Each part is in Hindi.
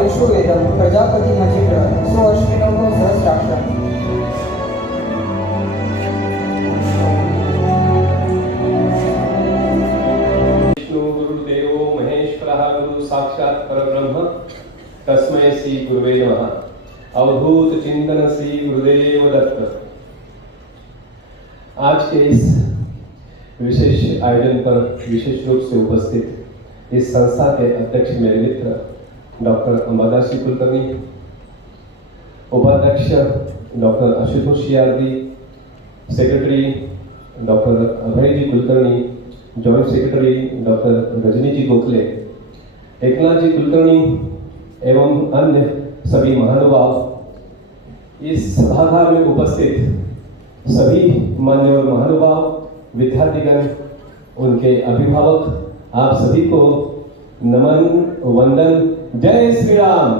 आयुष्वेदं प्रजापतिमचित्र स्वअश्विनोः सहस्राक्षरम्। विष्णु गुरुदेवो महेश्वरः गुरु साक्षात् परब्रह्म तस्मै श्री गुरुवे नमः। अवधूत चिंतन श्री गुरुदेव दत्त। आज के इस विशेष आयोजन पर विशेष रूप से उपस्थित इस संस्था के अध्यक्ष मेरे मित्र डॉक्टर अंबादास कुलकर्णी, उपाध्यक्ष doctor Ashutosh Yadavi, secretary doctor Abhay ji Kulkarni, joint secretary doctor Rajni ji Gokhale, Eknath ji Kulkarni एवं अन्य सभी महानुभाव, इस सभागार में उपस्थित सभी मान्यवर महानुभाव, विद्यार्थीगण, उनके अभिभावक, आप सभी को नमन वंदन। जय श्री राम।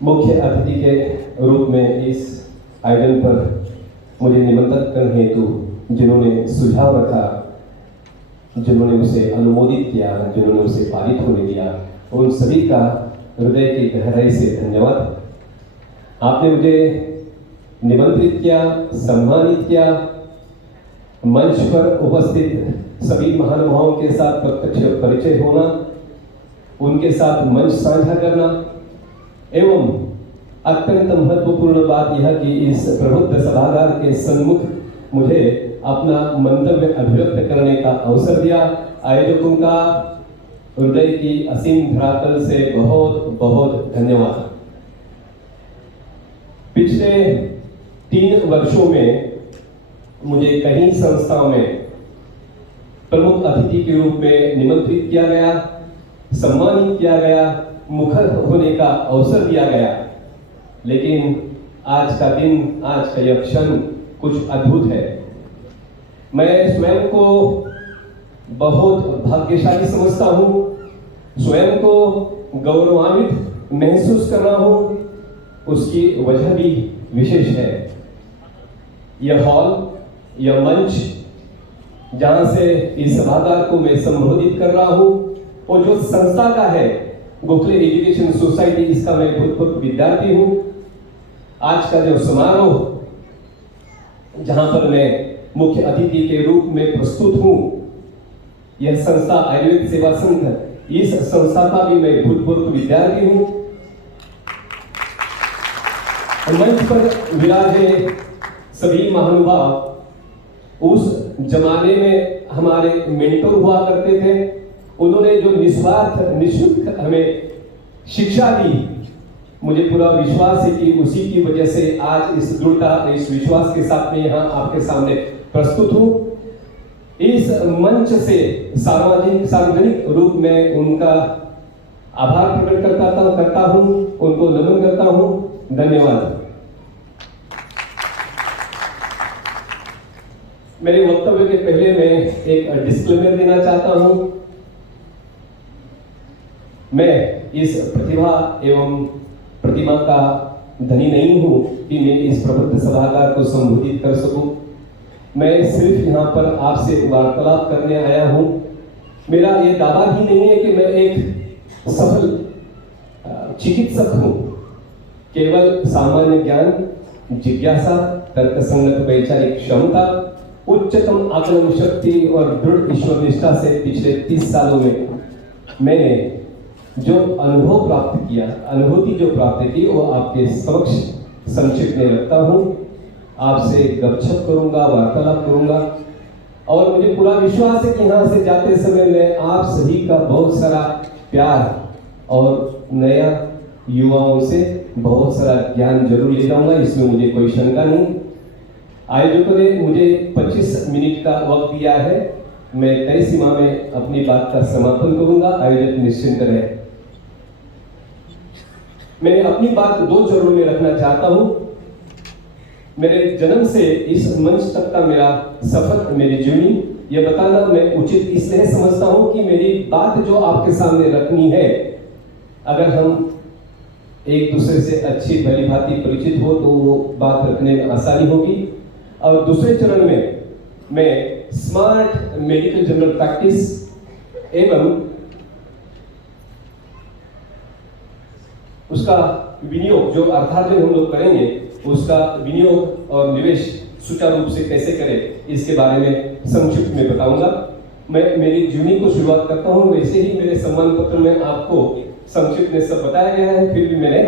मुख्य अतिथि के रूप में इस आयोजन पर मुझे निमंत्रित करने हेतु जिन्होंने सुझाव रखा, जिन्होंने उसे अनुमोदित किया, जिन्होंने उसे पारित होने दिया, उन सभी का हृदय की गहराई से धन्यवाद। आपने मुझे निमंत्रित किया, सम्मानित किया, मंच पर उपस्थित सभी महानुभावों के साथ प्रत्यक्ष परिचय होना, उनके साथ मंच साझा करना एवं अत्यंत महत्वपूर्ण बात यह कि इस प्रबुद्ध सभागार के सम्मुख मुझे अपना मंतव्य अभिव्यक्त करने का अवसर दिया। आयोजकों का हृदय की असीम धरातल से बहुत बहुत धन्यवाद। पिछले 3 वर्षों में मुझे कई संस्थाओं में प्रमुख अतिथि के रूप में निमंत्रित किया गया, सम्मानित किया गया, मुखर होने का अवसर दिया गया, लेकिन आज का दिन, आज का यह क्षण कुछ अद्भुत है। मैं स्वयं को बहुत भाग्यशाली समझता हूँ, स्वयं को गौरवान्वित महसूस कर रहा हूँ। उसकी वजह भी विशेष है। यह हॉल, यह मंच जहां से इस सभागार को मैं संबोधित कर रहा हूं, और जो संस्था का है गोखले एजुकेशन सोसाइटी, इसका मैं भूतपूर्व विद्यार्थी हूं। आज का जो समारोह जहां पर मैं मुख्य अतिथि के रूप में प्रस्तुत हूं, यह संस्था आयुर्वेद सेवा संघ, इस संस्था का भी मैं भूतपूर्व विद्यार्थी हूं। मंच पर विराजे सभी महानुभाव उस जमाने में हमारे मेंटर हुआ करते थे। उन्होंने जो निस्वार्थ निःशुल्क हमें शिक्षा दी, मुझे पूरा विश्वास है कि उसी की वजह से आज इस दृढ़ता, इस विश्वास के साथ में यहाँ आपके सामने प्रस्तुत हूँ। इस मंच से सार्वजनिक रूप में उनका आभार प्रकट करता हूँ, उनको नमन करता हूँ। धन्यवाद। मेरे वक्तव्य के पहले मैं एक डिस्क्लेमर देना चाहता हूं। मैं इस प्रतिभा एवं प्रतिमा का धनी नहीं हूं कि मैं इस प्रबुद्ध सभागार को संबोधित कर सकूं। मैं सिर्फ यहां पर आपसे वार्तालाप करने आया हूं। मेरा यह दावा भी नहीं है कि मैं एक सफल चिकित्सक हूं। केवल सामान्य ज्ञान, जिज्ञासा, तर्कसंगत वैचारिक क्षमता, उच्चतम आकलन शक्ति और दृढ़ ईश्वर निष्ठा से पिछले 30 सालों में मैंने जो अनुभव प्राप्त किया, अनुभूति जो प्राप्त की, वो आपके समक्ष संक्षिप्त में रखता हूँ। आपसे गपशप करूंगा, वार्तालाप करूंगा, और मुझे पूरा विश्वास है कि यहाँ से जाते समय मैं आप सभी का बहुत सारा प्यार और नया युवाओं से बहुत सारा ज्ञान जरूर ले जाऊंगा, इसमें मुझे कोई शंका नहीं। आयोजकों ने मुझे 25 मिनट का वक्त दिया है। मैं तय सीमा में अपनी बात का समापन करूंगा। आयोजक निश्चिंत रहे। मैं अपनी बात 2 चरणों में रखना चाहता हूं। मेरे जन्म से इस मंच तक का मेरा सफर, मेरी जीवनी, यह बताना मैं उचित इसलिए समझता हूं कि मेरी बात जो आपके सामने रखनी है, अगर हम एक दूसरे से अच्छी भली भांति परिचित हो तो वो बात रखने में आसानी होगी। और दूसरे चरण में मैं स्मार्ट मेडिकल जनरल प्रैक्टिस एवं उसका विनियोग, जो अर्थार्जन हम लोग करेंगे, उसका विनियोग और निवेश सुचारू रूप से कैसे करें, इसके बारे में संक्षिप्त में बताऊंगा। मैं मेरी जीवनी को शुरुआत करता हूं। वैसे ही मेरे सम्मान पत्र में आपको संक्षिप्त में सब बताया गया है, फिर भी मैंने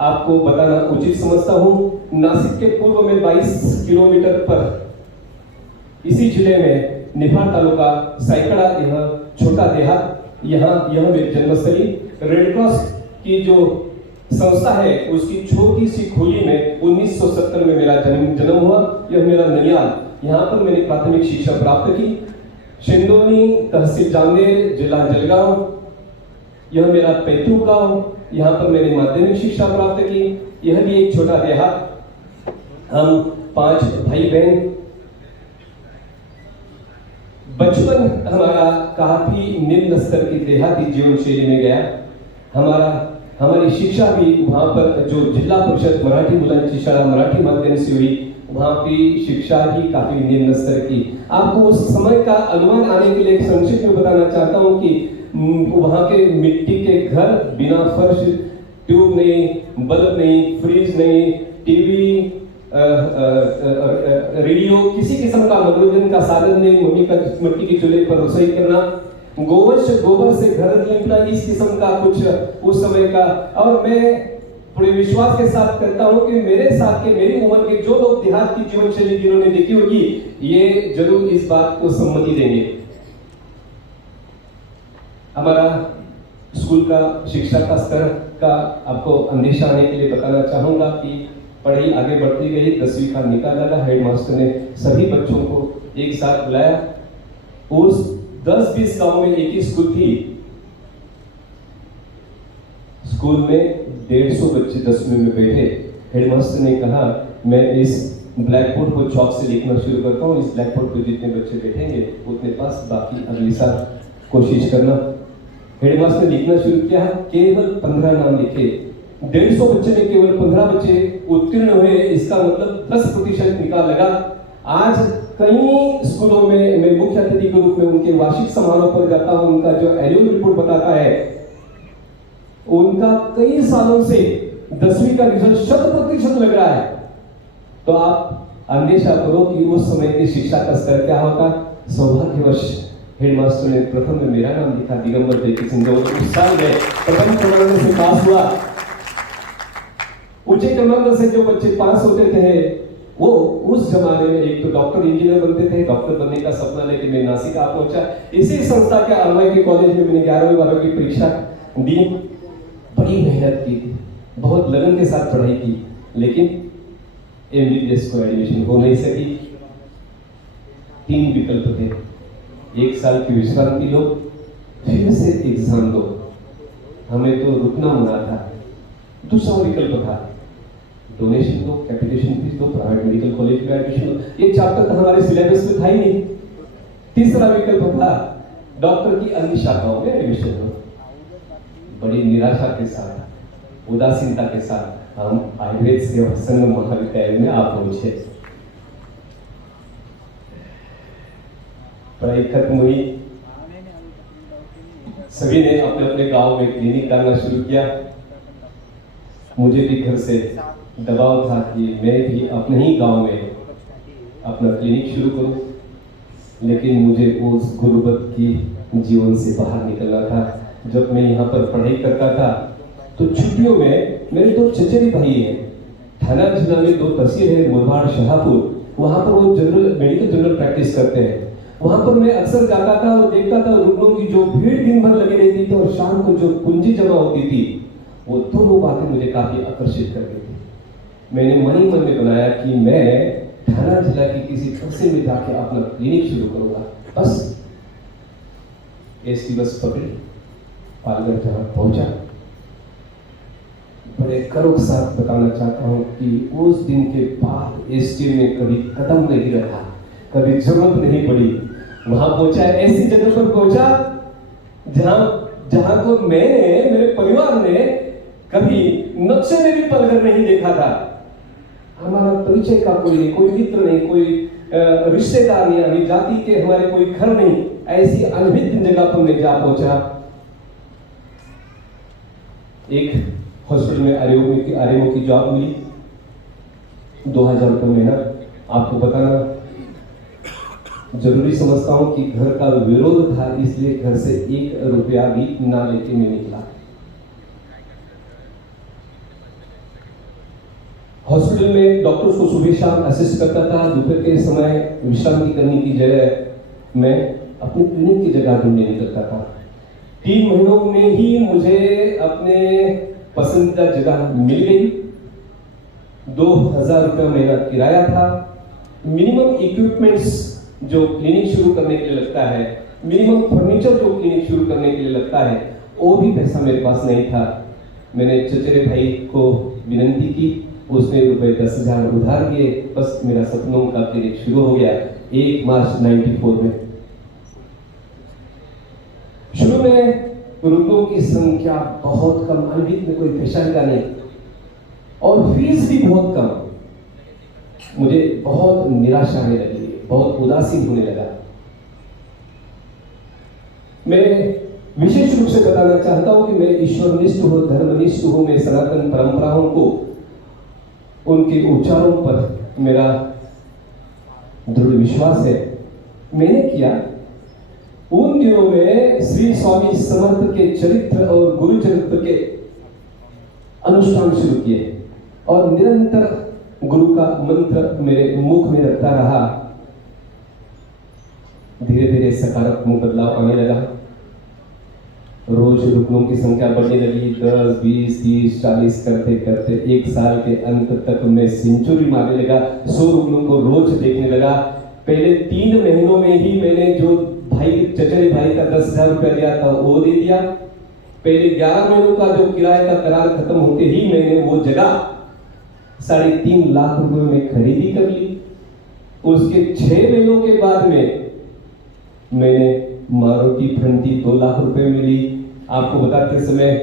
आपको बताना उचित समझता हूं। नासिक के पूर्व में 22 किलोमीटर पर इसी जिले में निफाड तालुका साइकड़ा, यह छोटा देहात, यह मेरी जन्मस्थली। रेड क्रॉस की जो संस्था है उसकी छोटी सी खोली में 1970 में मेरा जन्म हुआ। यह मेरा ननियाल, यहाँ पर मैंने प्राथमिक शिक्षा प्राप्त की। शिंदोनी तहसील जामनेर, जिला जलगांव, यह मेरा पैतृक गांव, यहाँ पर मैंने माध्यमिक शिक्षा प्राप्त की। यह भी एक छोटा देहात। हम 5 भाई बहन। बचपन हमारा काफी निम्न स्तर की देहाती जीवन शैली में गया। हमारी शिक्षा भी वहाँ पर जो जिला परिषद मराठी मुलांची शाळा मराठी माध्यम से हुई, वहाँ की शिक्षा भी काफी निम्न स्तर की। आपको उस समय का अनुमान आने के लिए संक्षिप्त में बताना चाहता हूँ कि वहाँ के मिट्टी के घर, बिना फर्श, ट्यूब नहीं, बल्ब नहीं, फ्रिज नहीं, टीवी, रेडियो, किसी किस्म का मनोरंजन का साधन नहीं। मम्मी का मिट्टी के चूल्हे पर रसोई करना, गोबर से घर लिपना, इस किस्म का कुछ उस समय का। और मैं पूरे विश्वास के साथ कहता हूं कि मेरे साथ के, मेरी उम्र के जो लोग देहात की जीवन शैली जिन्होंने देखी होगी, ये जरूर इस बात को सम्मति देंगे। हमारा स्कूल का शिक्षा का स्तर का आपको अंदेशा आने के लिए बताना चाहूंगा कि पढ़ाई आगे बढ़ती गई। 10वीं का निकाल लगा। हेडमास्टर ने सभी बच्चों को एक साथ बुलाया। उस 10-20 गांव में एक ही स्कूल थी। स्कूल में 150 बच्चे 10वीं में बैठे। हेडमास्टर ने कहा, मैं इस ब्लैक बोर्ड को चौक से लिखना शुरू करता हूँ। इस ब्लैक बोर्ड पर जितने बच्चे बैठेंगे उतने पास, बाकी अगली साल कोशिश करना। हेडमास्टर ने लिखना शुरू किया। केवल 15 नाम लिखे। 150 बच्चे में केवल 15 बच्चे उत्तीर्ण हुए। इसका मतलब 10% निकाल लगा। आज कई स्कूलों में मैं मुख्य अतिथि के रूप में उनके वार्षिक समारोह पर जाता हूं। उनका जो एनुअल रिपोर्ट बताता है, उनका कई सालों से 10वीं का रिजल्ट 100% लग रहा है। तो आप अंदेशा करो कि उस समय की शिक्षा का स्तर क्या होता। सौभाग्यवश हेडमास्टर ने प्रथम में मेरा नाम लिखा, दिगंबर देवी सिंह। उस साल में प्रथम क्रमांक से पास हुआ। ऊंचे क्रमांक से जो बच्चे पास होते थे, वो उस जमाने में एक तो डॉक्टर इंजीनियर बनते थे। डॉक्टर बनने का सपना लेके मैं नासिक आ पहुंचा। इसी संस्था के आरवाई के कॉलेज में मैंने 11वीं 12वीं की परीक्षा दी। बड़ी मेहनत की, बहुत लगन के साथ पढ़ाई की, लेकिन एमबीबीएस को एडमिशन हो नहीं सकी। 3 विकल्प थे। 1 साल की विश्रांति लो, फिर से एग्जाम दो। हमें तो रुकना मना था। दूसरा विकल्प था, डोनेशन दो, कैपिटेशन फीस दो, प्राइवेट मेडिकल कॉलेज में एडमिशन दो। ये चैप्टर तो हमारे सिलेबस में था ही नहीं। तीसरा विकल्प था, डॉक्टर की अन्य शाखाओं में एडमिशन दो। बड़ी निराशा के साथ, उदासीनता के साथ हम आयुर्वेद सेवा संघ महाविद्यालय में आ पहुंचे। पढ़ाई खत्म हुई। सभी ने अपने अपने गांव में क्लिनिक डालना शुरू किया। मुझे भी घर से दबाव था कि मैं भी अपने ही गांव में अपना क्लिनिक शुरू करूं, लेकिन मुझे उस गुर्बत की जीवन से बाहर निकलना था। जब मैं यहाँ पर पढ़ाई करता था तो छुट्टियों में मेरे 2 चचेरे भाई हैं। थाना जिला में 2 तहसील है, मुरबाड, शाहपुर। वहाँ पर वो मेडिकल जनरल प्रैक्टिस करते हैं। वहाँ पर मैं अक्सर जाता था और देखता था रुग्णों की जो भीड़ दिन भर लगी रहती थी और शाम को जो पूंजी जमा होती थी, वो दोनों बातें मुझे काफी आकर्षित करती थी। मैंने मन ही मन में बनाया कि मैं थाना जिला की किसी तहसील में जाके अपना क्लिनिक शुरू करूंगा। बस एसटी बस पकड़ी, पालघर जहां पहुंचा। बड़े गर्व के साथ बताना चाहता हूं कि उस दिन के बाद एसटी में कभी कदम नहीं रखा, कभी जरूरत नहीं पड़ी। वहां पहुंचा, ऐसी जगह पर पहुंचा जहां को मैंने, मेरे परिवार ने कभी नक्शे में भी पलकर नहीं देखा था। हमारा परिचय का कोई नहीं, कोई मित्र नहीं, कोई रिश्तेदार नहीं, हमारी जाति के हमारे कोई घर नहीं। ऐसी अनभिज्ञ जगह पर मैं जा पहुंचा। एक हॉस्पिटल में आरएमओ की जॉब मिली, 2000 रुपये महीना। आपको बताना जरूरी समझता हूं कि घर का विरोध था, इसलिए घर से 1 रुपया भी ना लेके मैं निकला। हॉस्पिटल में डॉक्टर्स को सुबह शाम असिस्ट करता था। दोपहर के समय विश्रांति करने की जगह मैं अपनी क्लिनिक की जगह ढूंढने निकलता था। 3 महीनों में ही मुझे अपने पसंदीदा जगह मिल गई। 2000 रुपया महीना किराया था। मिनिमम इक्विपमेंट्स जो क्लिनिक शुरू करने के लिए लगता है, मिनिमम फर्नीचर जो क्लिनिक शुरू करने के लिए लगता है, वो भी पैसा मेरे पास नहीं था। मैंने चचेरे भाई को विनंती की, उसने रुपए 10,000 उधार दिए। बस मेरा सपनों का क्लिनिक शुरू हो गया 1 मार्च 94 में। शुरू में रुग्णों की संख्या बहुत कम, अनभिज्ञ में कोई पेशेंट का नहीं, और फीस भी बहुत कम। मुझे बहुत निराशा आने लगी, बहुत उदासीन होने लगा। मैं विशेष रूप से बताना चाहता हूं कि मैं ईश्वरनिष्ठ हूं, धर्मनिष्ठ हूं। मैं सनातन परंपराओं को, उनके उच्चारों पर मेरा दृढ़ विश्वास है। मैंने किया, उन दिनों में श्री स्वामी समर्थ के चरित्र और गुरु चरित्र के अनुष्ठान शुरू किए और निरंतर गुरु का मंत्र मेरे मुख में रखता रहा। धीरे धीरे सकारात्मक बदलाव आने लगा। रोज रुग्णों की संख्या बढ़ने लगी। 10, 20, 30, 40 करते करते 1 साल के अंत तक मैं सेंचुरी मारने लगा। 100 रुग्णों को रोज देखने लगा। पहले 3 महीनों में ही मैंने जो चचेरे भाई का 10,000 रुपया दिया था वो दे दिया। पहले 11 महीनों का जो किराए का करार खत्म होते ही मैंने वो जगह 3.5 लाख रुपए में खरीदी कर ली। उसके 6 महीनों के बाद में मैंने मारुति फ्रंटी 2 लाख रुपए मिली। आपको बताते समय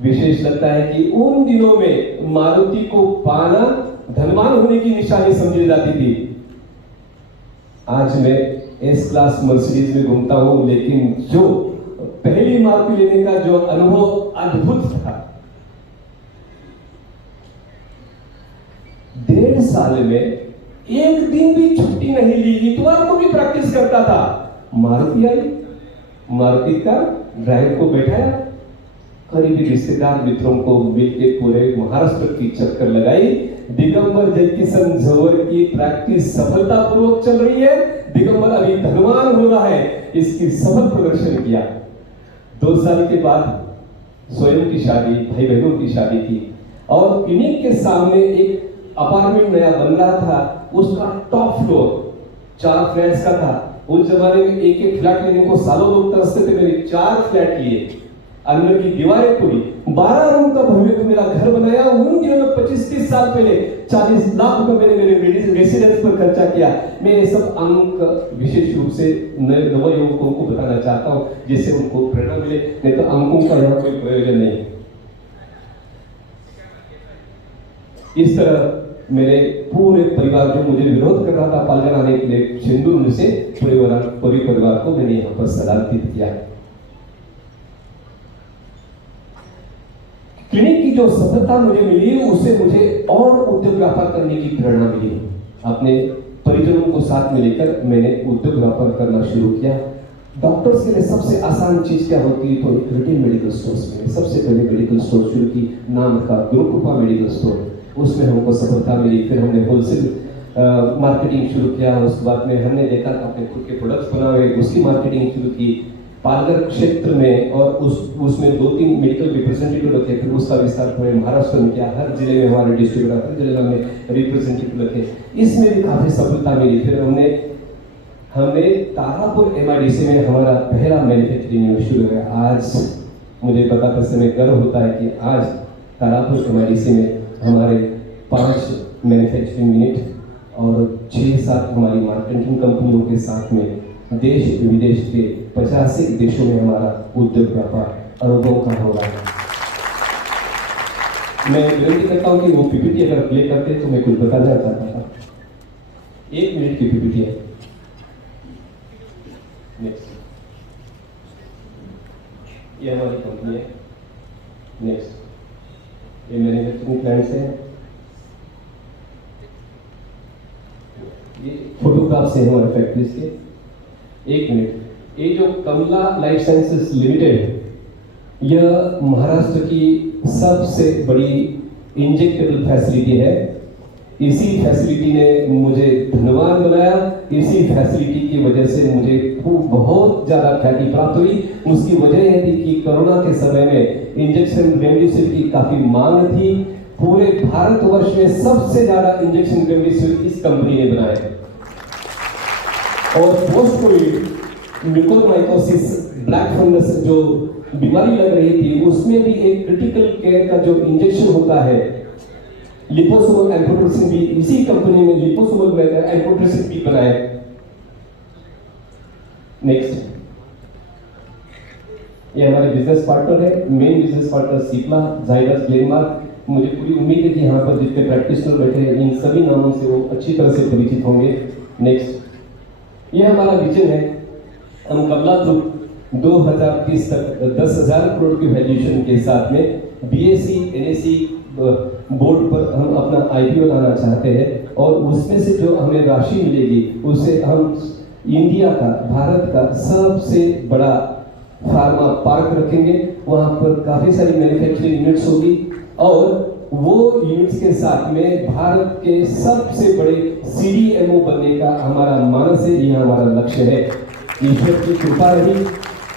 विशेष लगता है कि उन दिनों में मारुति को पाना धनवान होने की निशानी समझी जाती थी। आज मैं एस क्लास मर्सिडीज में घूमता हूं, लेकिन जो पहली मारुति लेने का जो अनुभव अद्भुत था। 1.5 साल में एक दिन भी छुट्टी नहीं ली। इतवार को भी प्रैक्टिस करता था। मारुति आई, मारुति का ड्राइवर को बैठाया, करीबी रिश्तेदार मित्रों को मिलके पूरे महाराष्ट्र की चक्कर लगाई। दिगंबर जयकिशन झंवर की प्रैक्टिस सफलतापूर्वक चल रही है। दिगंबर अभी धनवान हो रहा है, इसकी सफल प्रदर्शन किया। 2 साल के बाद स्वयं की शादी, भाई बहनों की शादी की, और क्लिनिक के सामने एक अपार्टमेंट नया बन रहा था। उसका टॉप फ्लोर 4 फ्लैट्स का था। उस जमाने में एक फ्लैट लेने को सालों लोग तरसते थे। मैंने 4 फ्लैट लिए, अंदर की दीवारें पूरी, 12 रूम का भव्य मेरा घर बनाया। उन दिनों में 25-30 साल पहले 40 लाख रुपए मैंने मेरे रेसिडेंस पर खर्चा किया। मैं ये सब अंक विशेष रूप से नवयुवकों को बताना चाहता हूं, जिससे उनको प्रेरणा मिले। नहीं तो अंकों का यहाँ कोई प्रयोजन नहीं। इस तरह मेरे पूरे परिवार जो मुझे विरोध कर रहा था पालघर आने के लिए, सिंदूर से पूरे परिवार को मैंने यहाँ पर सलाहित किया। क्लिनिक की जो सफलता मुझे मिली, उससे मुझे और उद्योग व्यापार करने की प्रेरणा मिली। अपने परिजनों को साथ में लेकर मैंने उद्योग व्यापार करना शुरू किया। डॉक्टर्स के लिए सबसे आसान चीज क्या होती है? तो एक रिटेल मेडिकल स्टोर्स में सबसे पहले मेडिकल स्टोर शुरू की, नाम का गुरु कृपा मेडिकल स्टोर। उसमें हमको सफलता मिली। फिर हमने होलसेल मार्केटिंग शुरू किया। उसके बाद में हमने देखा कि अपने खुद के प्रोडक्ट्स बनाए, उसकी मार्केटिंग शुरू की पालघर क्षेत्र में, और उसमें 2-3 मेडिकल रिप्रेजेंटेटिव रखे। फिर उसका विस्तार पूरे महाराष्ट्र में किया। हर जिले में हमारे डिस्ट्रीब्यूटर, हर जिले में हमने रिप्रेजेंटेटिव रखे। इसमें भी काफी सफलता मिली। फिर हमने तारापुर MIDC में हमारा पहला मैन्युफैक्चरिंग यूनिट शुरू किया। आज मुझे बताते समय गर्व होता है कि आज तारापुर MIDC में हमारे 5 मैन्युफैक्चरिंग यूनिट और 6-7 हमारी मार्केटिंग कंपनियों के साथ में देश विदेश के 85 देशों में हमारा उद्योग व्यापार अरबों का हो रहा है। मैं विनती करता हूं कि वो PPT अगर प्ले करते तो मैं कुछ बताना चाहता था। 1 मिनट की PPT है। नेक्स्ट। ये हमारी कंपनी है। नेक्स्ट, ये मैन्युफैक्चरिंग प्लांट्स हैं। ये फोटोग्राफ्स हैं हमारे फैक्ट्रीज के। एक मिनट, ये जो कमला लाइफ साइंसेस लिमिटेड है, यह महाराष्ट्र की सबसे बड़ी इंजेक्टेबल फैसिलिटी है। इसी फैसिलिटी ने मुझे धनवान बनाया। इसी फैसिलिटी की वजह से मुझे बहुत ज़्यादा ख्याति प्राप्त हुई। उसकी वजह यह थी कि कोरोना के समय में इंजेक्शन रेमडेसिविर की काफ़ी मांग थी। पूरे भारतवर्ष में सबसे ज़्यादा इंजेक्शन रेमडेसिविर इस कंपनी ने बनाए। और post Covid mucormycosis black fungus जो बीमारी लग रही थी, उसमें भी एक क्रिटिकल केयर का जो इंजेक्शन होता है, लिपोसोमल एम्फोटेरेसिन, भी इसी कंपनी ने लिपोसोमल एम्फोटेरेसिन भी बनाया। नेक्स्ट, ये हमारे बिजनेस पार्टनर है। Main business partner Cipla, Zydus, Glenmark. मुझे पूरी उम्मीद है कि यहाँ पर जितने प्रैक्टिशनर बैठे हैं, इन सभी नामों से वो अच्छी तरह से परिचित होंगे। नेक्स्ट, ये हमारा विजन है। हम कमला ग्रुप 2030 तक 10,000 करोड़ की वैल्यूएशन के साथ में BSE NSE बोर्ड पर हम अपना IPO लाना चाहते हैं। और उसमें से जो हमें राशि मिलेगी, उससे हम इंडिया का, भारत का सबसे बड़ा फार्मा पार्क रखेंगे। वहाँ पर काफ़ी सारी मैन्युफैक्चरिंग यूनिट्स होगी और वो यूनिट्स के साथ में भारत के सबसे बड़े CDMO बनने का हमारा मानस है। यह हमारा लक्ष्य है। ईश्वर की कृपा रही,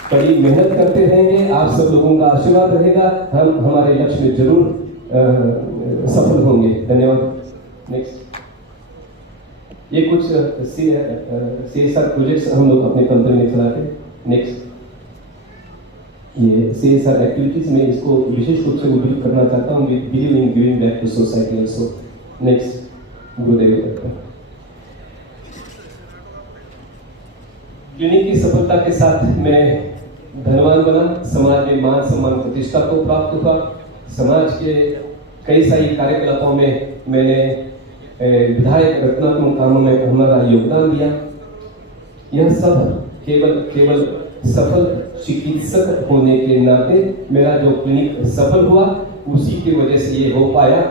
कड़ी मेहनत करते रहेंगे, आप सब लोगों का आशीर्वाद रहेगा, हम हमारे लक्ष्य में जरूर सफल होंगे। धन्यवाद। नेक्स्ट, ये कुछ CSR प्रोजेक्ट्स हम लोग अपने कंपनी में चलाते हैं। नेक्स्ट, ये CSR एक्टिविटीज में इसको विशेष रूप से उल्लेख करना चाहता हूँ। Believe in giving back to society also. Next, Gurudev Dutt. Clinic की सफलता के साथ मैं धनवान बना, समाज में मान सम्मान प्रतिष्ठा को प्राप्त हुआ। समाज के कई सारी कार्यकलापों में मैंने विधायक रचनात्मक कामों में हमारा योगदान दिया। यह सब केवल सफल चिकित्सक होने के नाते मेरा जो क्लिनिक सफल हुआ, उसी की वजह से ये हो पाया।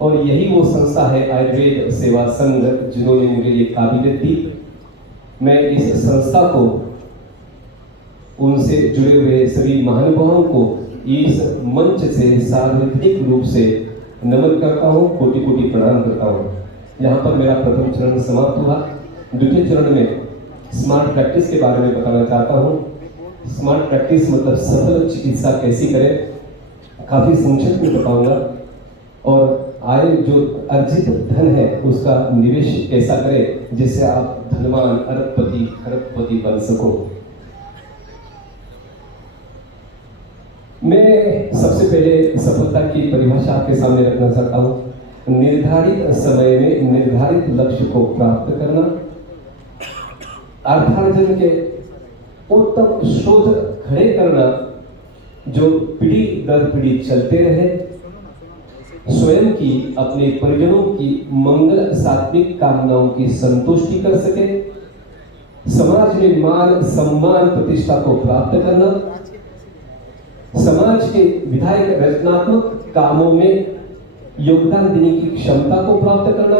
और यही वो संस्था है आयुर्वेद सेवा संघ, जिन्होंने मुझे ये काबिलियत दी। मैं इस संस्था को, उनसे जुड़े हुए सभी महानुभावों को इस मंच से सार्वजनिक रूप से नमन करता हूँ, कोटि कोटि प्रणाम करता हूँ। यहाँ पर मेरा प्रथम चरण समाप्त हुआ। द्वितीय चरण में स्मार्ट प्रैक्टिस के बारे में बताना चाहता हूँ। स्मार्ट प्रैक्टिस मतलब सफल चिकित्सा कैसी करें, काफ़ी संक्षिप्त में बताऊंगा। और आय जो अर्जित धन है उसका निवेश कैसा करें जिससे आप धनवान, अरबपति, खरबपति बन सको। मैं सबसे पहले सफलता की परिभाषा आपके सामने रखना चाहता हूँ। निर्धारित समय में निर्धारित लक्ष्य को प्राप्त करना, अर्थार्जन के उत्तम स्रोत खड़े करना जो पीढ़ी दर पीढ़ी चलते रहे, स्वयं की, अपने परिजनों की मंगल सात्विक कामनाओं की संतुष्टि कर सके, समाज में मान सम्मान प्रतिष्ठा को प्राप्त करना, समाज के विधायक रचनात्मक कामों में योगदान देने की क्षमता को प्राप्त करना,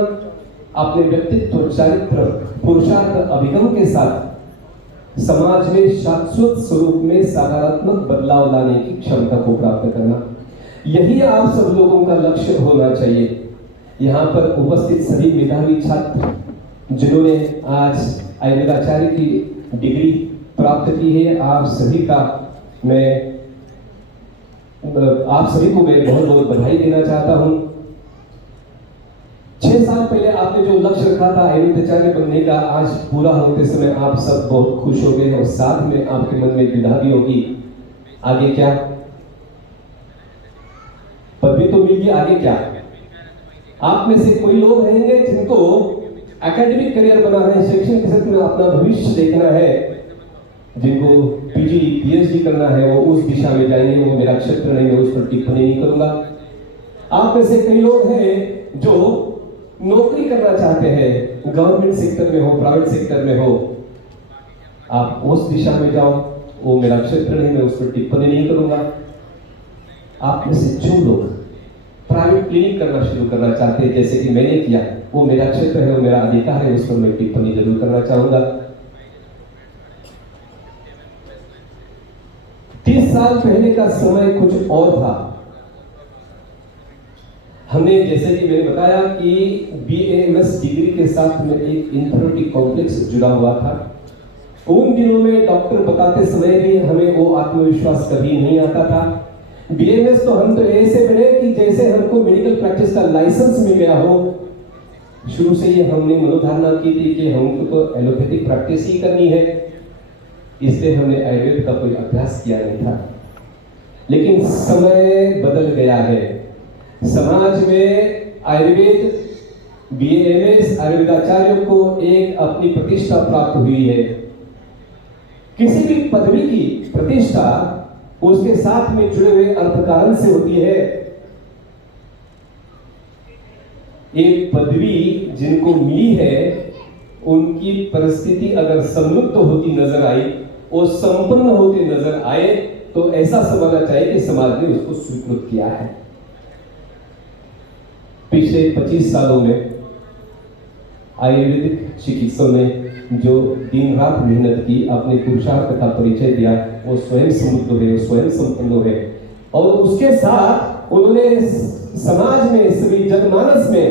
अपने व्यक्तित्व, चरित्र, पुरुषार्थ, अभिगम के साथ समाज में शाश्वत स्वरूप में सकारात्मक बदलाव लाने की क्षमता को प्राप्त करना, यही आप सब लोगों का लक्ष्य होना चाहिए। यहाँ पर उपस्थित सभी मेधावी छात्र जिन्होंने आज आयुर्वेदाचार्य की डिग्री प्राप्त की है, आप सभी को मैं बहुत बहुत बधाई देना चाहता हूँ। 6 साल पहले आपने जो लक्ष्य रखा था आयुर्वेदाचार्य बनने का, आज पूरा होते समय आप सब बहुत खुश हो गए और साथ में आपके मन में द्विधा भी होगी, आगे क्या? पदवी तो मिल गई, आगे क्या? आप में से कोई लोग रहेंगे जिनको एकेडमिक करियर बनाना है, शैक्षणिक क्षेत्र में अपना भविष्य देखना है, जिनको PG PhD करना है, वो उस दिशा में जाएंगे। वो मेरा क्षेत्र नहीं, मैं उस पर टिप्पणी नहीं करूंगा। आप में से कई लोग हैं जो नौकरी करना चाहते हैं, गवर्नमेंट सेक्टर में हो, प्राइवेट सेक्टर में हो, आप उस दिशा में जाओ। वो मेरा क्षेत्र नहीं, मैं उस पर टिप्पणी नहीं करूंगा। आप में से जो लोग प्राइवेट क्लिनिक करना शुरू करना चाहते हैं जैसे कि मैंने किया, वो मेरा क्षेत्र है, वो मेरा अधिकार है, उस पर मैं टिप्पणी जरूर करना चाहूंगा। 30 साल पहले का समय कुछ और था। हमने जैसे कि मैंने बताया कि BAMS डिग्री के साथ में एक इंफिनिटी कॉम्प्लेक्स जुड़ा हुआ था। उन दिनों में डॉक्टर बताते समय भी हमें वो आत्मविश्वास कभी नहीं आता था। BAMS तो हम तो ऐसे बने कि जैसे हमको मेडिकल प्रैक्टिस का लाइसेंस मिल गया हो। शुरू से ही हमने मनोधारणा की थी कि हमको तो एलोपैथिक प्रैक्टिस ही करनी है, इसलिए हमने आयुर्वेद का कोई अभ्यास किया नहीं था। लेकिन समय बदल गया है। समाज में आयुर्वेद BAMS आयुर्वेदाचार्यों को एक अपनी प्रतिष्ठा प्राप्त हुई है। किसी भी पदवी की प्रतिष्ठा उसके साथ में जुड़े हुए अर्थकारण से होती है। एक पदवी जिनको मिली है उनकी परिस्थिति अगर समृद्ध होती नजर आई और संपन्न होते नजर आए तो ऐसा समझना चाहिए कि समाज ने उसको स्वीकृत किया है। पिछले 25 सालों में आयुर्वेदिक चिकित्सकों ने जो दिन रात मेहनत की, अपने पुरुषार्थ का परिचय दिया, वो स्वयं समृद्ध है, स्वयं संपन्न है। और उसके साथ उन्होंने समाज में, सभी जनमानस में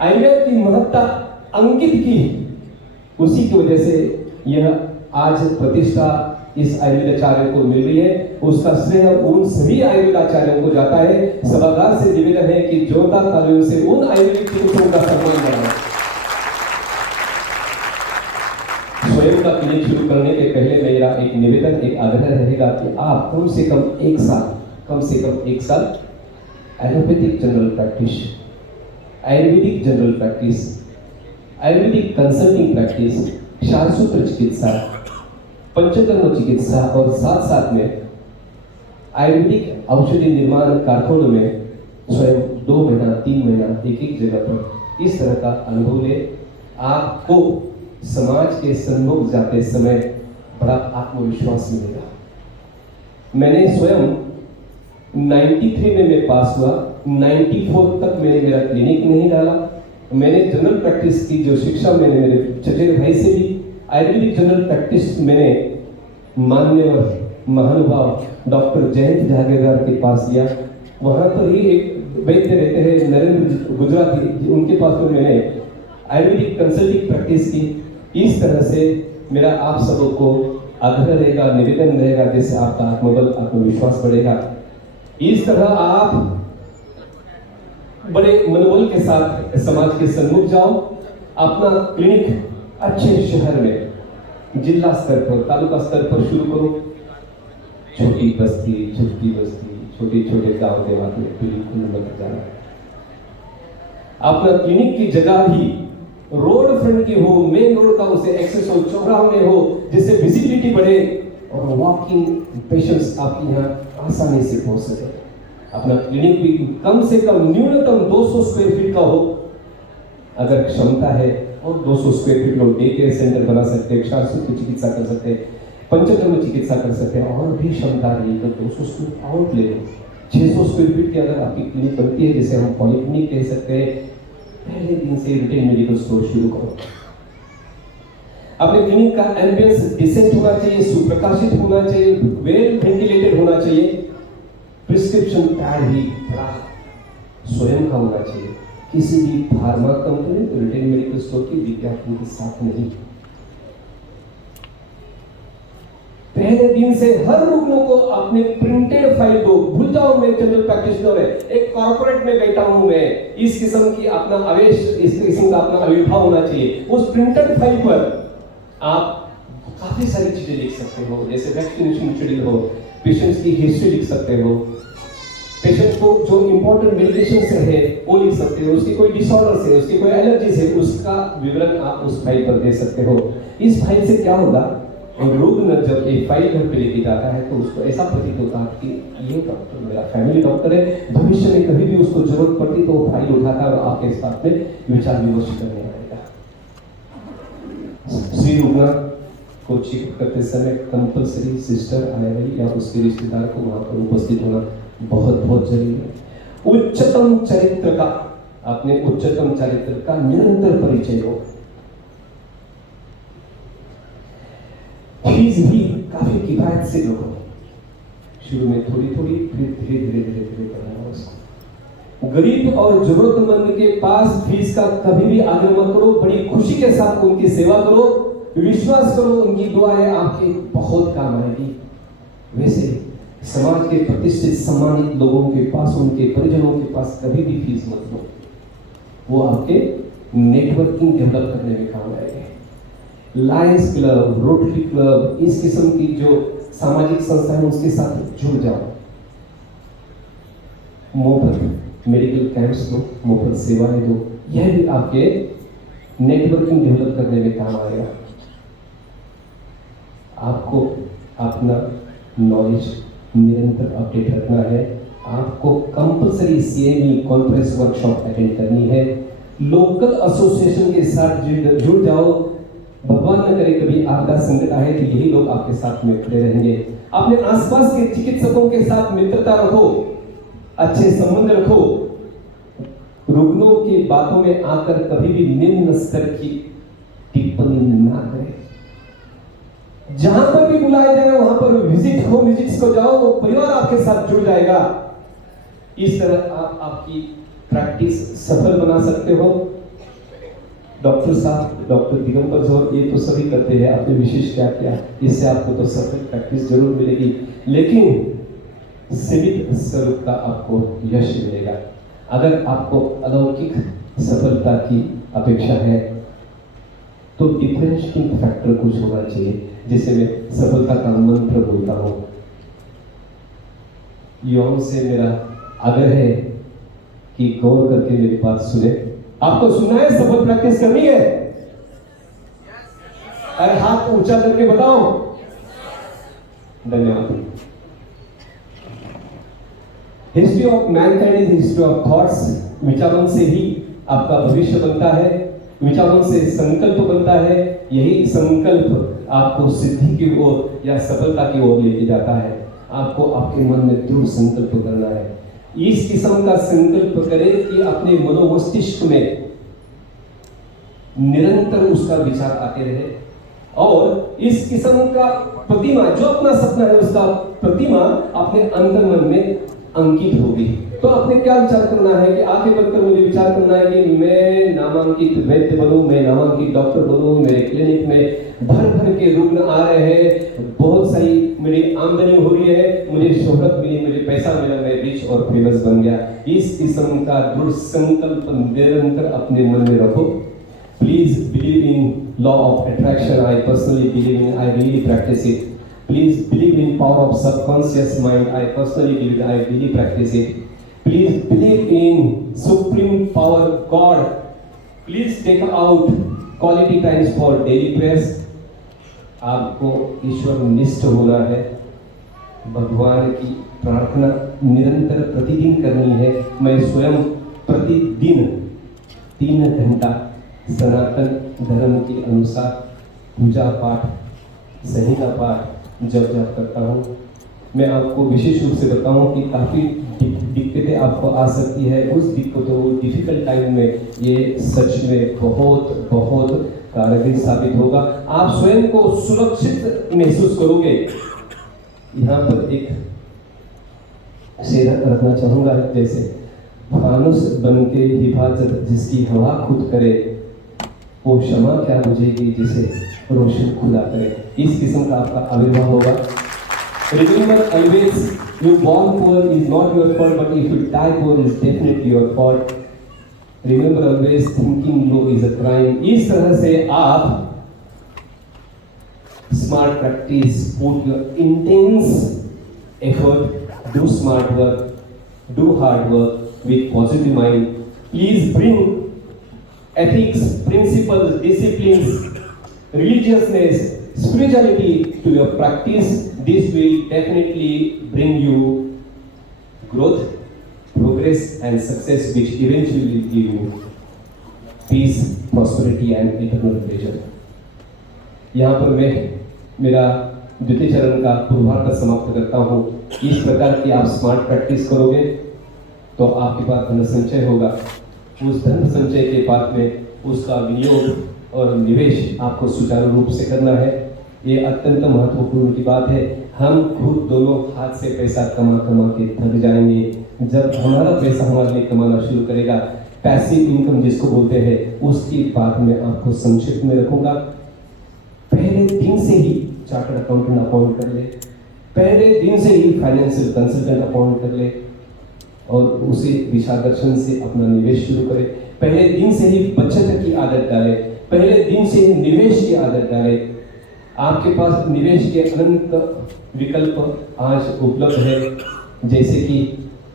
आयुर्वेद की महत्ता अंकित की। उसी की वजह से यह आज प्रतिष्ठा इस आयुर्वेदाचार्य को मिल रही है। उसका श्रेय उन सभी आयुर्वेदाचार्यों को जाता है। सभागार से निवेदन है कि जोरदार तालियों से उन आयुर्वेदिक चिकित्सकों का सम्मान करें। स्वयं का क्लिनिक शुरू करने के पहले मेरा एक निवेदन, एक आग्रह रहेगा कि आप कम से कम एक साल allopathic general practice, Ayurvedic general practice, Ayurvedic consulting practice, शास्त्रसूत्र चिकित्सा, पंचकर्म चिकित्सा और साथ साथ में आयुर्वेदिक औषधि निर्माण कारखानों में स्वयं 2 महीना 3 महीना एक जगह पर इस तरह का अनुभव ले। आपको समाज के सम्मुख जाते समय बड़ा आत्मविश्वास मिलेगा। मैंने स्वयं 93 में मैं पास हुआ, 94 तक मैंने मेरा क्लिनिक नहीं डाला। मैंने जनरल प्रैक्टिस की जो शिक्षा मैंने मेरे चचेरे भाई से ली। आयुर्वेदिक जनरल प्रैक्टिस मैंने मान्यवर महानुभाव डॉक्टर जयंत जहागीरदार के पास लिया। वहां पर ही एक वैद्य रहते हैं नरेंद्र गुजराती, उनके पास में मैंने आयुर्वेदिक कंसल्टिंग प्रैक्टिस की। इस तरह से मेरा आप सबको आग्रह रहेगा, निवेदन रहेगा, जिससे आपका आत्मबल, आत्मविश्वास बढ़ेगा। इस तरह आप बड़े मनोबल के साथ समाज के सम्मुख जाओ। अपना क्लिनिक अच्छे शहर में, जिला स्तर पर, तालुका स्तर पर शुरू करो। छोटी बस्ती, छोटी बस्ती, छोटे छोटे गांव देहात में बिल्कुल मत जाना। अपना क्लिनिक की जगह भी रोड फ्रंट की हो, मेन रोड का उसे एक्सेस हो, चौराहा में हो, जिससे विजिबिलिटी बढ़े और वॉकिंग पेशेंट्स आपके यहाँ आसानी से पहुंच सके। अपना क्लिनिक भी कम से कम न्यूनतम 200 स्क्वायर फीट का हो अगर क्षमता है, और 200 स्क्वायर फीट लोग डे केयर सेंटर बना सकते हैं, शास्त्रसूत्र चिकित्सा कर सकते हैं, पंचकर्म चिकित्सा कर सकते हैं। और भी क्षमता रही तो 200 स्क्वायर आउट ले लो। 600 स्क्वायर फीट की अगर आपकी क्लिनिक बनती है, जिसे हम पॉलिक्लिनिक कह सकते हैं, पहले दिन से रिटेल मेडिकल स्टोर शुरू करो। अपने क्लिनिक का एम्बियंस डिसेंट होना चाहिए, सुप्रकाशित होना चाहिए, वेल वेंटिलेटेड होना चाहिए। प्रिस्क्रिप्शन पैड भी बड़ा स्वयं का होना चाहिए। किसी भी pharma company, retail medical store की विज्ञापन के साथ नहीं। पहले दिन से हर रुग्णों को अपने प्रिंटेड फाइल दो। भूल जाओ मैं जनरल प्रैक्टिशनर है, एक कॉर्पोरेट में बैठा हूं मैं। इस किस्म की अपना आवेश, इस किस्म का अपना आविर्भाव होना चाहिए। उस प्रिंटेड फाइल पर आप काफी सारी चीजें लिख सकते हो, जैसे वैक्सीनेशन शेड्यूल हो, पेशेंट्स की हिस्ट्री लिख सकते हो, पेशेंट को जो इंपॉर्टेंट मेडिकेशन से है वो लिख सकते हो, उसकी कोई डिसऑर्डर है, उसकी कोई एलर्जी है, उसका विवरण आप उस फाइल पर दे सकते हो। इस फाइल से क्या होगा, और रुग्ण जब एक फाइल घर पे लेके जाता है तो उसको ऐसा प्रतीत होता है कि ये डॉक्टर मेरा फैमिली डॉक्टर है, भविष्य में कभी भी उसको जरूरत पड़ती तो वो फाइल उठाता है और आपके साथ में विचार विमर्श करने आएगा। श्री रुग्ण को चेक करते समय कंपलसरी सिस्टर आएगी या उसके रिश्तेदार को वहाँ पर उपस्थित होना बहुत बहुत जरूरी है। उच्चतम चरित्र का, अपने उच्चतम चरित्र का निरंतर परिचय हो। फीस भी काफी किफायत से लो, शुरू में थोड़ी थोड़ी, फिर धीरे धीरे धीरे धीरे बढ़ाना उसको। गरीब और जरूरतमंद के पास फीस का कभी भी आग्रह मत करो, बड़ी खुशी के साथ उनकी सेवा करो, विश्वास करो उनकी दुआएं आपके बहुत काम आएगी। वैसे समाज के प्रतिष्ठित सम्मानित लोगों के पास, उनके परिजनों के पास कभी भी फीस मत लो, वो आपके नेटवर्किंग डेवलप करने में काम आएंगे। लायंस क्लब, रोटरी क्लब, इस किस्म की जो सामाजिक संस्थाएं उसके साथ जुड़ जाओ। मुफ्त मेडिकल कैंप्स दो, मुफ्त सेवाएं दो, यह भी आपके नेटवर्किंग डेवलप करने में काम आएगा। आपको अपना नॉलेज निरंतर अपडेट रखना है। आपको compulsory CME conference workshop attend करनी है। लोकल एसोसिएशन के साथ जुड़ जाओ। भगवान न करे कभी आपदा संकट आए तो यही लोग आपके साथ में खड़े रहेंगे। अपने आसपास के चिकित्सकों के साथ मित्रता रखो, अच्छे संबंध रखो। रुग्णों की बातों में आकर कभी भी निम्न स्तर की टिप्पणी ना करें। जहां पर भी बुलाए जाए वहां पर विजिट हो, विजिट्स को जाओ, वो परिवार आपके साथ जुड़ जाएगा। इस तरह आप आपकी प्रैक्टिस सफल बना सकते हो। डॉक्टर साहब, डॉक्टर दिगंबर जोर, ये तो सभी करते हैं, आपने विशेष क्या किया, इससे आपको तो सफल प्रैक्टिस जरूर मिलेगी, लेकिन सीमित स्वरूप का आपको यश मिलेगा। अगर आपको अलौकिक सफलता की अपेक्षा है तो डिफरेंशिएटिंग फैक्टर कुछ होना चाहिए, जिसे मैं सफलता का मंत्र बोलता हूं। युवाओं से मेरा आग्रह है कि गौर करके मेरी बात सुने। आपको सुनना है, सफल प्रैक्टिस करनी है? अरे हाथ ऊंचा करके बताओ। धन्यवाद। History of Mankind is history of thoughts. विचारों से ही आपका भविष्य बनता है, विचारों से संकल्प बनता है, यही संकल्प आपको सिद्धि की ओर या सफलता की ओर लेके जाता है। आपको आपके मन में दृढ़ संकल्प करना है। इस किस्म का संकल्प करें कि अपने मनोमस्तिष्क में निरंतर उसका विचार आते रहे, और इस किस्म का प्रतिमा, जो अपना सपना है उसका प्रतिमा अपने अंतर मन में अंकित होगी। तो आपने क्या विचार करना है कि आगे बढ़कर मुझे विचार करना है कि मैं नामांकित वैद्य बनूं, मैं नामांकित डॉक्टर बनूं, मेरे क्लिनिक में भर भर के रुग्ण आ रहे हैं, बहुत सारी मेरी आमदनी हो रही है, मुझे शोहरत मिली, मुझे पैसा मिला, मैं रिच और फेमस बन गया। इस किस्म का दृढ़ संकल्प निरंतर अपने मन में रखो। Please believe in law of attraction. I personally believe in, I really practice it. Please believe in power of subconscious mind. I personally believe, I really practice it. Please believe in supreme power God. Please take out quality times for daily prayers. आपको ईश्वर निष्ठ होना है, भगवान की प्रार्थना निरंतर प्रतिदिन करनी है। मैं स्वयं प्रतिदिन 3 घंटा सनातन धर्म के अनुसार पूजा पाठ, संहिता पाठ जब करता हूँ। मैं आपको विशेष रूप से बताऊँ कि काफ़ी दिक्कतें आपको आ सकती है। उस दिक्कतों, डिफिकल्ट टाइम में ये सच में बहुत बहुत कारगर साबित होगा। आप स्वयं को सुरक्षित महसूस करोगे। यहाँ पर एक शेर रखना चाहूँगा, जैसे फानुस बन के हिफाजत जिसकी हवा खुद करे, वो क्षमा क्या बुझेगी जिसे रोशन खुदा करे। इस किस्म का आपका आविर्भाव होगा। Remember always, you born poor is not your fault, but if you die poor is definitely your fault. Remember always, thinking low is a crime. इस तरह से आप smart practice, put your intense effort, do smart work, do hard work with positive mind. Please bring ethics, principles, disciplines, religiousness, spirituality to your practice. This will definitely bring you growth, progress and success, which eventually will give you peace, prosperity and eternal pleasure. यहाँ पर मैं मेरा द्वितीय चरण का पूर्वार्ध समाप्त करता हूँ। इस प्रकार की आप स्मार्ट प्रैक्टिस करोगे तो आपके पास धन संचय होगा। उस धन संचय के बाद में उसका विनियोग और निवेश आपको सुचारू रूप से करना है। ये अत्यंत महत्वपूर्ण की बात है। हम खुद दोनों हाथ से पैसा कमा कमा के थक जाएंगे। जब हमारा पैसा हमारे लिए कमाना शुरू करेगा, पैसिव इनकम जिसको बोलते हैं, उसकी बात में आपको संक्षिप्त में रखूंगा। पहले दिन से ही चार्टर्ड अकाउंटेंट अपॉइंट कर ले, पहले दिन से ही फाइनेंशियल कंसल्टेंट अपॉइंट कर ले और उसे दिशा दर्शन से अपना निवेश शुरू करे। पहले दिन से ही बचत की आदत डाले, पहले दिन से ही निवेश की आदत डाले। आपके पास निवेश के अनंत विकल्प आज उपलब्ध है, जैसे कि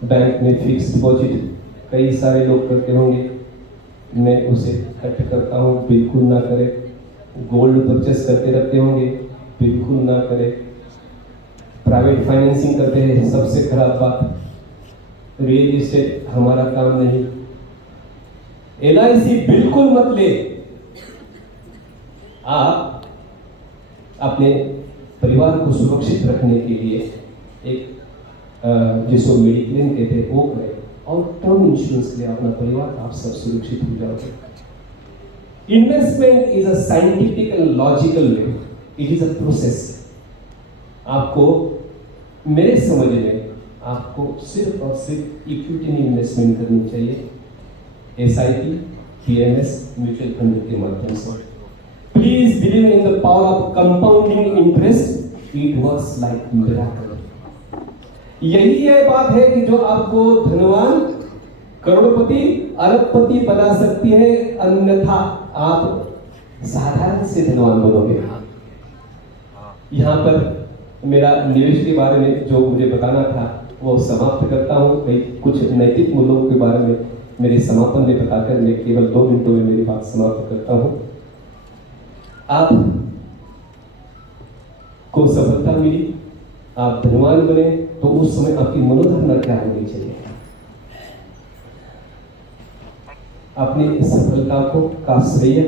बैंक में फिक्स डिपॉजिट कई सारे लोग करते होंगे, मैं उसे हट करता हूँ, बिल्कुल ना करें। गोल्ड परचेस करके रखते होंगे, बिल्कुल ना करें। प्राइवेट फाइनेंसिंग करते हैं, सबसे खराब बात। रियल एस्टेट हमारा काम नहीं। LIC बिल्कुल मत ले। आप अपने परिवार को सुरक्षित रखने के लिए एक जिसको मेडिक्लेम कहते हैं वो करें, और टर्म इंश्योरेंस के लिए अपना परिवार आप सब सुरक्षित हो जाओगे। Investment is a scientific and logical way, it is a process. आपको मेरे समझ में आपको सिर्फ और सिर्फ इक्विटी में इन्वेस्टमेंट करनी चाहिए, SIP, PMS, म्यूचुअल फंड के माध्यम से। Please believe in the power of compounding interest, it works like miracle. यही ये बात है कि जो आपको धनवान, करोड़पति, अरबपति बना सकती है, अन्यथा आप साधारण से धनवान बनोगे। यहाँ पर मेरा निवेश के बारे में जो मुझे बताना था वो समाप्त करता हूँ। कई कुछ नैतिक मूल्यों के बारे में मेरे समापन में बताकर मैं केवल 2 मिनटों में मेरी बात समाप्त करता हूँ। आप को सफलता मिली, आप धनवान बने, तो उस समय आपकी मनोधारणा क्या होनी चाहिए? अपनी सफलता को का श्रेय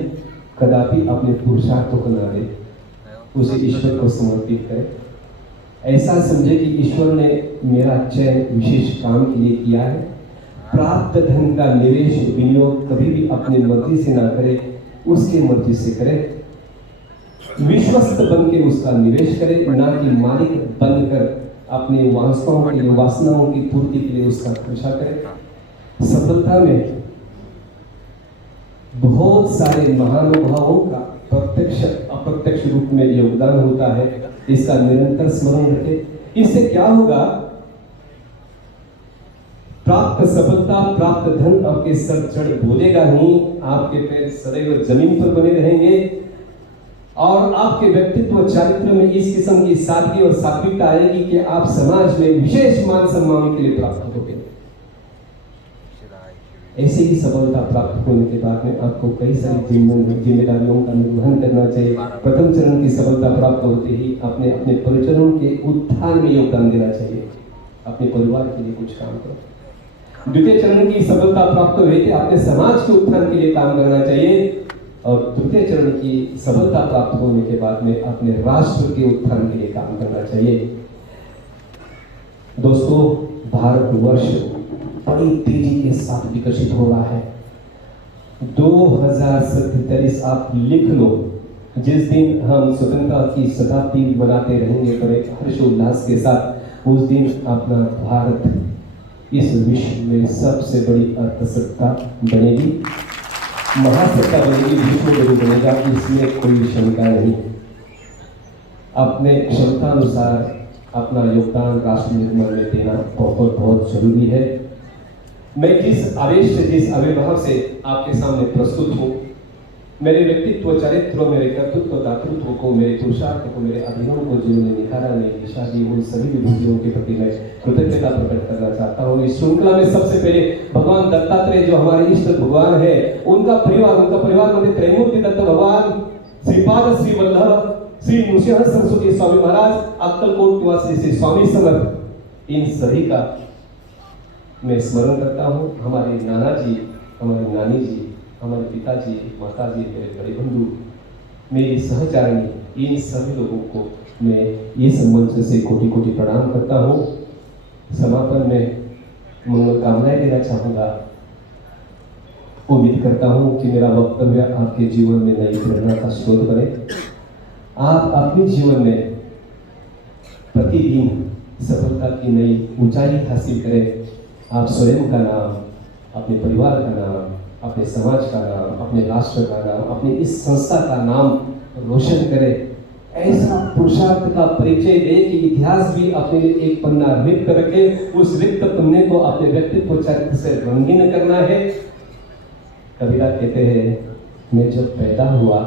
कदापि अपने पुरुषार्थों को ना दे, उसे ईश्वर को समर्पित करें। ऐसा समझे कि ईश्वर ने मेरा चयन विशेष काम के लिए किया है। प्राप्त धन का निवेश विनियोग कभी भी अपनी मर्जी से ना करे, उसके मर्जी से करे। विश्वस्त बन के उसका निवेश करे, ना कि मालिक बनकर अपने वासनाओं के लिए, वासनाओं की पूर्ति के लिए उसका खर्चा करे। सफलता में बहुत सारे महानुभावों का प्रत्यक्ष अप्रत्यक्ष रूप में योगदान होता है, इसका निरंतर स्मरण रखें। इससे क्या होगा? प्राप्त सफलता, प्राप्त धन आपके सर चढ़ बोलेगा नहीं, आपके पैर सदैव जमीन पर बने रहेंगे और आपके व्यक्तित्व चारित्र में इस किस्म की सादगी और सात्विकता आएगी कि आप समाज में विशेष मान सम्मान के लिए प्राप्त होंगे। ऐसे ही सफलता प्राप्त होने के बाद में आपको कई सारी जिम्मेदारियों का निर्वहन करना चाहिए। प्रथम चरण की सफलता प्राप्त होते ही अपने अपने परिजनों के उत्थान में योगदान देना चाहिए, अपने परिवार के लिए कुछ काम करो। द्वितीय चरण की सफलता प्राप्त हुए थे, अपने समाज के उत्थान के लिए काम करना चाहिए, और तृतीय चरण की सफलता प्राप्त होने के बाद में अपने राष्ट्र के उत्थान के लिए काम करना चाहिए। दोस्तों, भारतवर्ष बड़ी तेजी के साथ विकसित हो रहा है। 2047 आप लिख लो, जिस दिन हम स्वतंत्रता की शताब्दी मनाते रहेंगे बड़े हर्षोल्लास के साथ, उस दिन अपना भारत इस विश्व में सबसे बड़ी अर्थसत्ता बनेगी, महासत्ता बनेगी, विश्व गुरु बनेगा, इसमें कोई शंका नहीं। अपने क्षमता अनुसार अपना योगदान राष्ट्र निर्माण में देना बहुत बहुत जरूरी है। मैं जिस आवेश से, जिस आविर्भाव से आपके सामने प्रस्तुत हूँ, मेरे व्यक्तित्व, चरित्र, मेरे कर्तृत्व, दातृत्व को, मेरे पुरुषार्थ को, मेरे अभिनव को जिन्होंने निखारा, मेरी दिशा दी, उन सभी विभूतियों के प्रति मैं कृतज्ञता प्रकट करना चाहता हूँ। इस श्रृंखला में सबसे पहले भगवान दत्तात्रेय जो हमारे इष्ट भगवान है, उनका परिवार मध्ये त्रैमूर्ति दत्त भगवान, श्रीपाद श्री वल्लभ, श्री नृसिंह सरस्वती स्वामी महाराज, अक्कलकोट निवासी श्री स्वामी समर्थ, इन सभी का मैं स्मरण करता हूँ। हमारे नाना जी, हमारे नानी जी, हमारे पिताजी, माताजी, मेरे बड़े बंधु, मेरी सहचारिणी इन सभी लोगों को मैं इस मंच से कोटि कोटि प्रणाम करता हूँ। समापन में मंगल कामनाएं देना चाहूँगा। उम्मीद करता हूँ कि मेरा वक्तव्य आपके जीवन में नई प्रेरणा का स्रोत बने। आप अपने जीवन में प्रतिदिन सफलता की नई ऊंचाई हासिल करें। आप स्वयं का नाम, अपने परिवार का नाम, अपने समाज का नाम, अपने राष्ट्र का नाम, अपनी इस संस्था का नाम रोशन करें। ऐसा पुरुषार्थ का परिचय दे कि इतिहास भी अपने लिए एक पन्ना रिक्त रखे। उस रिक्त पन्ने को अपने व्यक्तित्व चरित्र से रंगीन करना है। कबीरा कहते हैं, मैं जब पैदा हुआ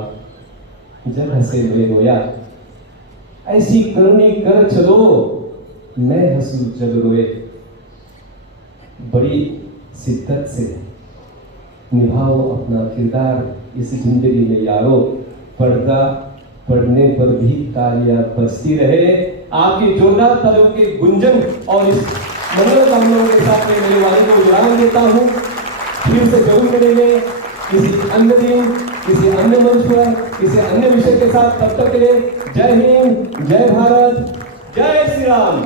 जब हंसे मैं रोया, ऐसी करनी कर चलो मैं हंसू जब रोए। बड़ी शिद्दत से निभाओ अपना किरदार इस जिंदगी में यारो। पर्दा पढ़ने पर भी तालियां बजती रहे। आपकी जोरदार तालियों के गुंजन और इस मंगल कामनाओं के साथ में मेरे वाणी को विराम देता हूँ। फिर से जरूर मिलेंगे किसी अन्य दिन, किसी अन्य मंच पर, किसी अन्य विषय के साथ। तब तक के लिए जय हिंद, जय भारत, जय श्री राम।